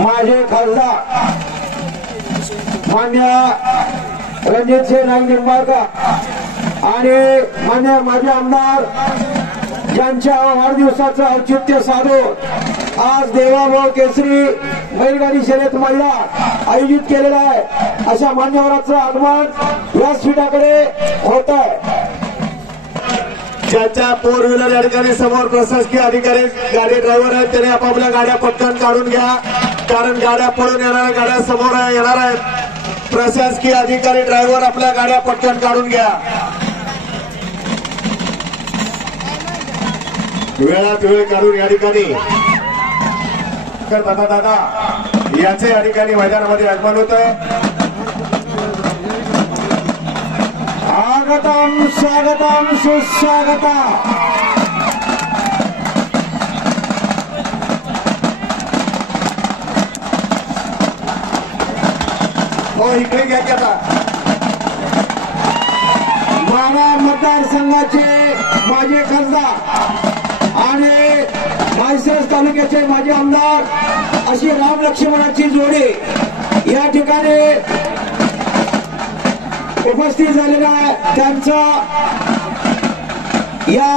माझे खासदार मान्य रणजितसिंह नाईक निंबाळकर आणि मान्य माजी आमदार ज्यांच्या वाढदिवसाचं औचित्य साधून आज देवाभाऊ केसरी बैलगाडी शर्यत मैदान आयोजित केलेलं आहे अशा मान्यवरांचं आगमन व्यासपीठाकडे होत आहे। ज्याच्या फोर व्हीलर या ठिकाणी समोर प्रशासकीय अधिकारी गाडी ड्रायव्हर आहेत त्याने आपापल्या गाड्या पटकन काढून घ्या, कारण गाड्या पळून येणाऱ्या गाड्या समोर येणार आहेत। प्रशासकीय अधिकारी ड्रायव्हर आपल्या गाड्या पटकन काढून घ्या, वेळात वेळ काढून या ठिकाणी दादा याचे या ठिकाणी मैदानामध्ये आगमन होतं। स्वागतम स्वागतम सुस्वागतम। हो इकडे घ्या की आता माढा मतदारसंघाचे माजी खासदार आणि माळशिरस तालुक्याचे माजी आमदार अशी राम लक्ष्मणाची जोडी या ठिकाणी उपस्थित झालेला आहे। त्यांचा या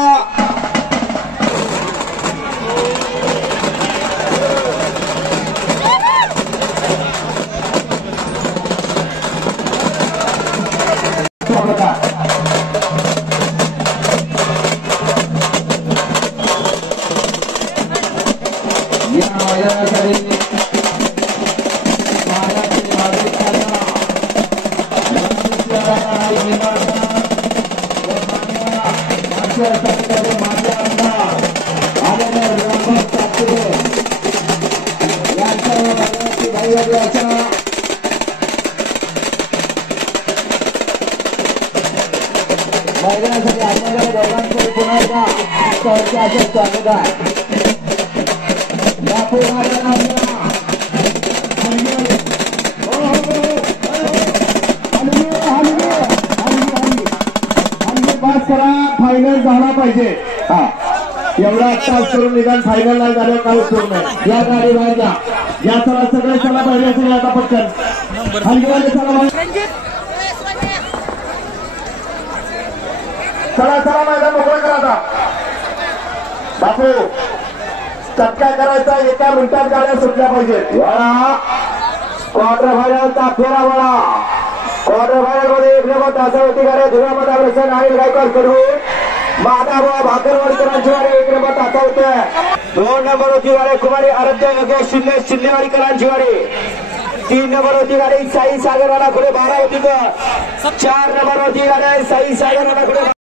मैदानासाठी आत्महत्या दोघांचे पुन्हा एकदा स्वागत आहे। फायनल झाला पाहिजे, एवढा तास करून निदान फायनल नाही झालं काही पूर्ण या गाडी बाहेर घ्या, या चला सगळे चला पाहिजे असेल आता पटकन हलगीवाले चला चला चला मैदान मोकळं करा आता। बापू चटका करायचा, एका मिनिटात गाड्या सुटल्या पाहिजेत। क्वार्टर फायनलचा फेरा वळा, क्वार्टर फायनल मध्ये 1 नंबर तासावरती गाड्या धुळा मताप्रसन्न आणि गायकवाड करून माधवराव भाकरवाडीकरांची गाडी 1 नंबर तासावरती, 2 नंबर होती गाडी कुमारी आराध्य योगेश शिंदे शिंदेवाडीकरांची गाडी, 3 नंबर होती गाडी साई सागर राणा खुले 12 होती, 4 नंबर होती गाडी साई सागर राणा खुले